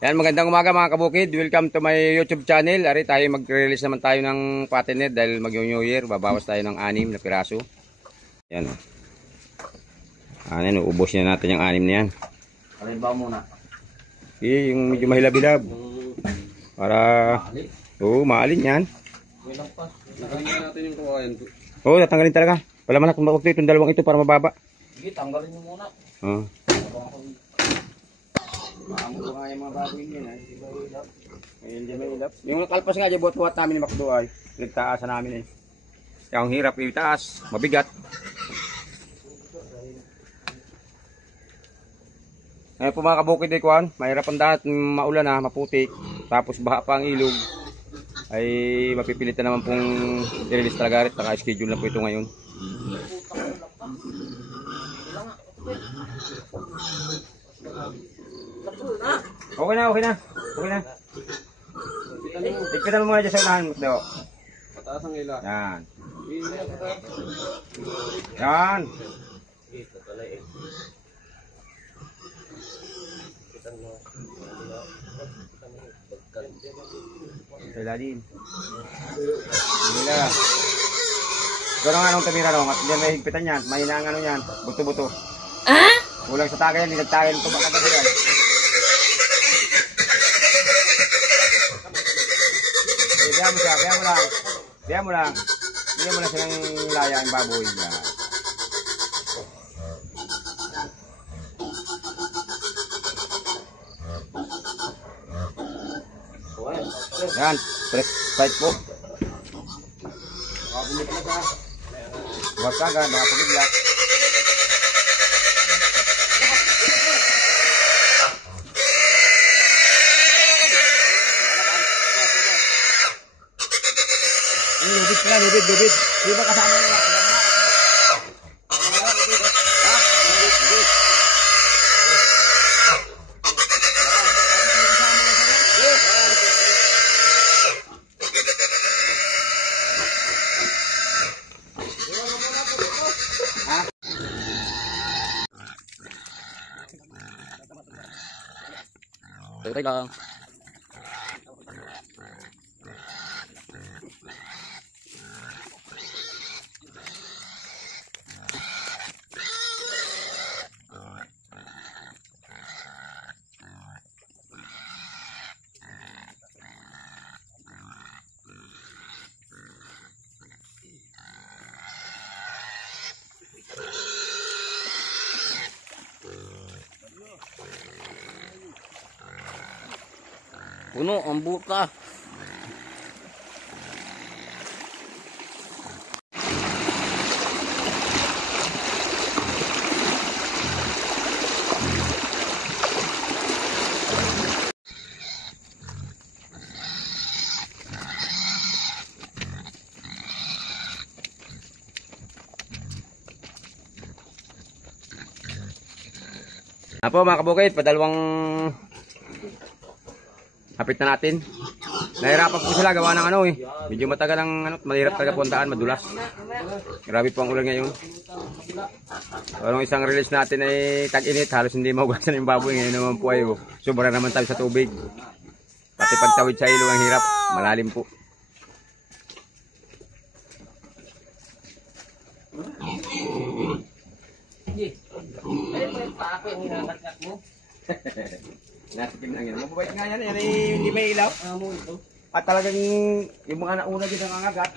Yan, magandang umaga mga kabukid. Welcome to my YouTube channel. Ari tayo mag-release naman tayo ng patinet dahil mag-New Year. Babawas tayo ng 6 na piraso. Yan o. Ano, ubos na natin yung 6 na yan. Alin ba muna? Yung medyo mahilab-hilab. Para, maalin yan. Natanggalin natin yung kawayan. Tatanggalin talaga. Wala man akong makukli itong dalawang ito para mababa. Sige, tanggalin nyo muna. Maamot ko nga yung mga baboy niya na. Hindi mahilap. Yung kalpas nga dyan, buhat-buhat namin ni Makdo ay. Nagtaasan namin eh. Yung hirap itaas, mabigat. Ngayon po mga kabukid eh, kuhan. Mahirap ang dahat, maulan na, maputik. Tapos baha pa ang ilog. Ay mapipilitan naman pong i-release talaga rin. Naka-schedule na po ito ngayon. Okay na. Ipitan mo muna dyan sa unahan, Makdo. Pataas ang ila. Yan. Yan. Sa ilalim. Hindi na. Gano'n nga nung tumira nung. At diyan may higpitan yan. Mahina ang ano yan. Buto-buto. Kulang sa tagay yan. Dinagtagay ng tubak agad yan. Biya mo siya. Biya mo lang. Biya mo lang siya ng laya ang baboy niya. Yan. Press tight po. Nakapumit na sa. Bukas ka agad. Nakapumiglat. Lubid. Di ba kasama nila? Tutay lang. Puno ang buka. Apo mga kabukid, padalawang hapit na natin. Nahirapan po sila gawa ng ano eh. Medyo matagal ang mahirap talaga puntaan, madulas. Grabe po ang ulan ngayon. Anong isang release natin ay tag-init, halos hindi maugasan yung baboy. Ngayon naman po ay sobra naman tayo sa tubig. Pati pagtawid sa ilog ang hirap, malalim po. Nasikin lang yan. Mababait nga yan. Yan ay hindi may ilaw. At talagang yung mga nauna dyan ang angagat.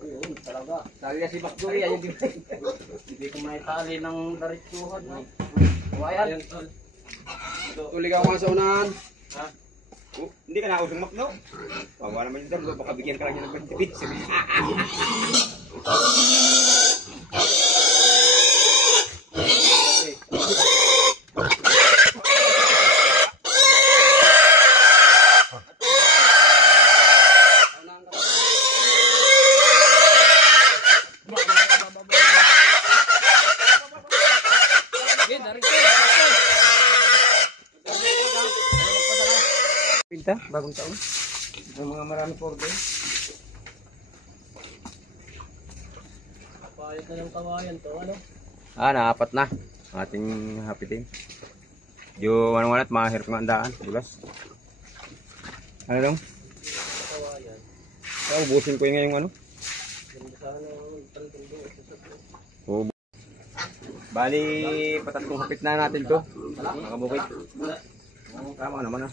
Ayun, talaga. Talaga si Bakdoy. Ayun din. Hindi ko may tali ng daritsuhan. Ayan. Tulig ako nga sa unahan. Ha? Hindi ka nakausang Makdo. Wala naman yung dam. Baka bigyan ka lang niya ng 20 bits. Pinta, bagong taon. Ang mga maraming order. Payag na ng kawayan to, ano? Naapat na. Ating hapitin. Yung ano nga mahirap nga ang daan. Dulas. Ano lang? Ubusin ko yung ngayong ano. Oh, bali, patatlong hapit na natin to. Nakabukit. Tama naman ah.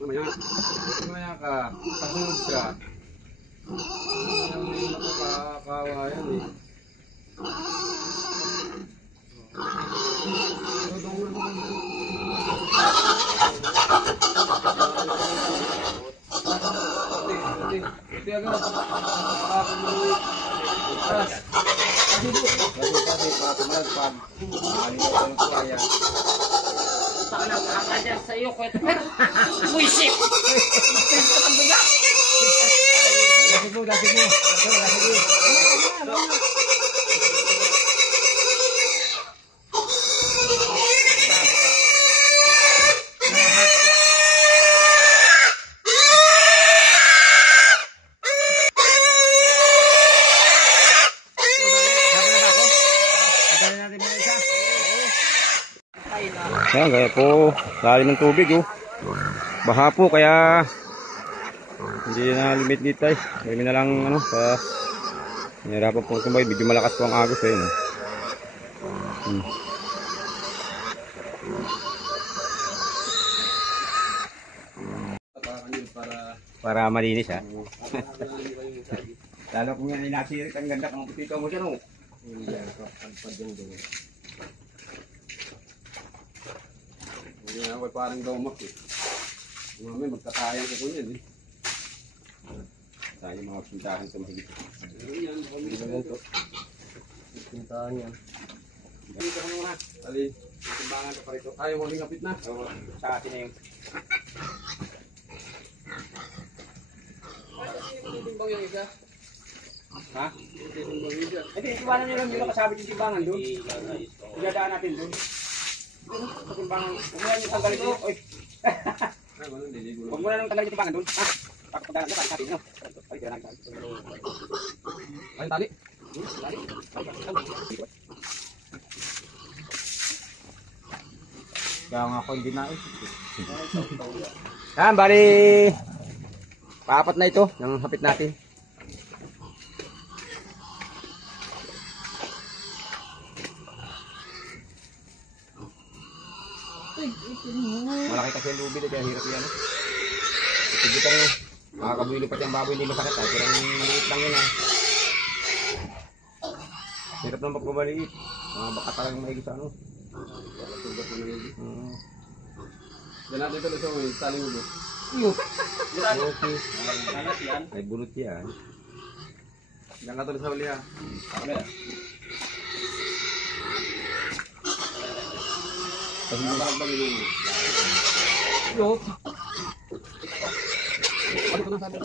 Mamaya ka, kasunod ka. Nakakawa yan eh. Ito agad. Sana makakadyan sa iyo ko ito. Buisip! Dasig mo. Ayan, kaya po lalim ng tubig oh. Baha po kaya hindi na limit dito ay. Kami na lang ano sa nahirapan po kumbay, medyo malakas po ang agos eh. No? Para malinis ha. Lalo kung yan ay nasirit ang ganda kung putito mo siya no. Hindi na ako parang domak eh. Mami, magkakayang ko po yan eh. Tayo mga pintahan ito mahigit. Yan, pamilya to. Pintahan yan. Dito ka muna. Ali, timbangan ka pa rito. Ayaw, huling kapit na. Sa atin na yung Timbang yung isa. ha? Timbang yung isa. Hindi, iwanan nyo lang dito kasabit yung timbangan doon. Igadaan natin doon. Sa timbangan. Huwag mo yan yung tanggalin doon. Oy. Ay, wala, nililigo Huwag lang. mo na yung tanggalin yung timbangan doon. Ha? Pagkakadalan nyo, pagkakapit nyo. Pagkakapit nyo. Ay, tali. Kaya nga ako hindi na eh. Yan, bali. Paapat na ito. Yung hapit natin. Malaki kasi yung lubid eh, kaya hirap yan. Sige ka rin. Makakabuhili pati ang baboy, hindi masakit ah. Pero ang maliit lang yun ah. Hirap lang pagpabaliit. Mga baka talagang maigi sa ano. Tugat mo na yun. Hmm. Yan natin ito sa may taling ulo. Okay. Alat yan. Ay bunot yan. Yan ka tuloy sa uli ha. Kasi yung balagbagin mo. Yo. Ano ko na sabi?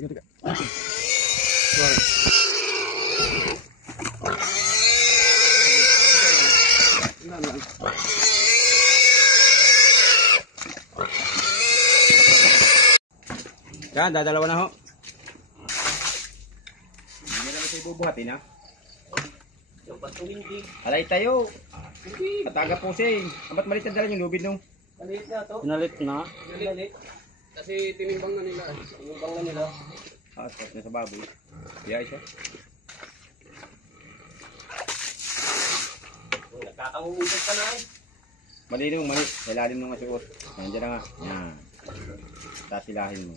Teka. Yan, dadalawa na ho. Hindi na naman ibubuhatin ha. Yung patuwing di. Alay tayo. Kataga po siya eh. Ba't malit na dala yung lubid nung? Maliit na to. Pinalit na. Maliit. Kasi tinimbang na nila. Tinimbang na nila. Stop na sa baboy. Biyay siya. Nagkakangungusap ka na eh. Mali nung mali. Sa ilalim nung masuot. Nandiyan na nga. Yan. Tasilahin mo.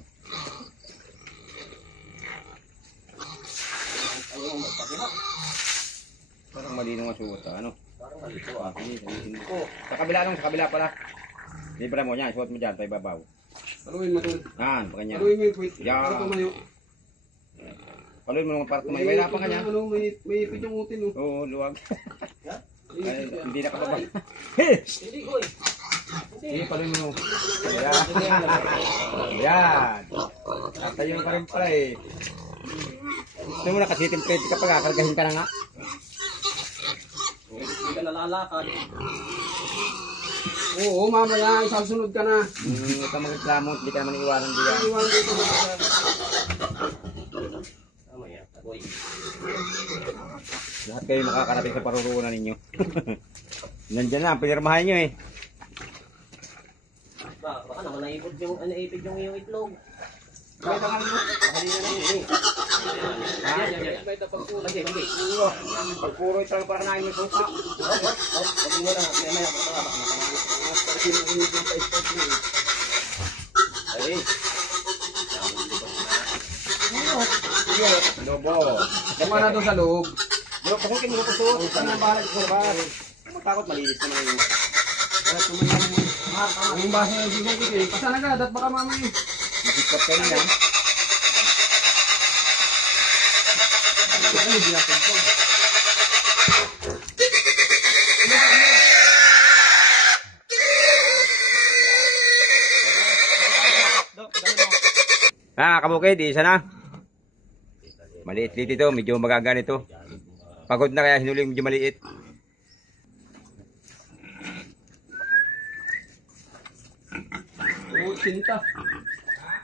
Ayaw mo magpakiha. Parang mali nung masuot. Ano? Parang malito Ah, ah. sige, sige. Oh, Sa kabila nung, sa kabila pala. Libre mo yan. Suot mo dyan. Paibabaw. Paluin mo doon. Yan. Pa kanya. Paluin mo yung puwit. Yeah. Para tumayo. Paluin mo naman para tumayo. May hirapan ka niya. Ano, may ipit yung utin. Oh. Oo, luwag. Ay, hindi na kababa. hindi ko eh. Sige, paluin mo. Yan. Yan. Tatayo ka rin pala eh. Gusto mo na kasi template ka pag kakargahin ka na nga. Hindi ka nalalakad. Oo, mamaya. Sasunod ka na. Huwag ka magreklamo, hindi ka naman iwanan diyan. Iwan dito. Mamaya, tagoy. Lahat kayo makakarating sa paruroonan ninyo. Nandiyan na, pinirmahan nyo eh. Baka naman naipid yung itlog. Kaya ka nga mo. Kanina na yun eh. Yan. Bagi. Pag puro ito lang para kanain yung suka. Wag mo na. Mamaya, ay. Lobo. Tama na doon sa loob. Bro, pakukin mo na ito suot. Saan na bahala sa bahay? Matakot, malinis naman yun. Para tumayo mo. Ang basa yung sigong ko eh. Pasan agad at baka mamaya. Makikot kayo yan. Ay, binatid ko. Kabukid, isa na. Maliit-liit ito, medyo magagaan ito. Pagod na kaya hinuling medyo maliit. Oo, cinta.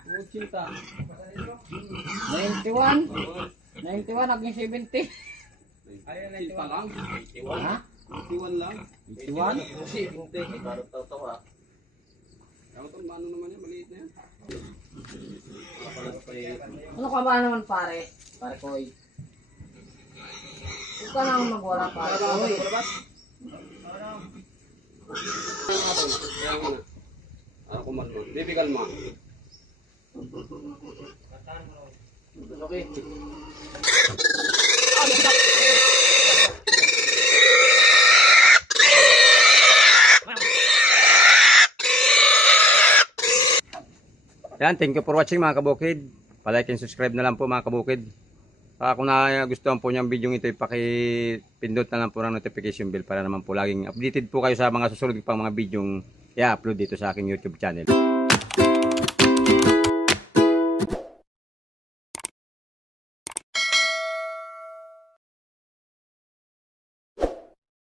91. 91 naging 70. Cinta lang. Ha? 81 lang. 81? Kasi hindi. Tawa. Ano naman yan, maliit na yan. Ano ka ba naman pare? Pare Koy. Huwag ka nang magwala pare Koy. Ako man mo. Baby kalma. Okay. Yan, thank you for watching mga kabukid. Palike and subscribe na lang po mga kabukid. Kung nagustuhan po niyang video ito, pakipindot na lang po ng notification bell para naman po laging updated po kayo sa mga susunod pang mga video i-upload dito sa aking YouTube channel.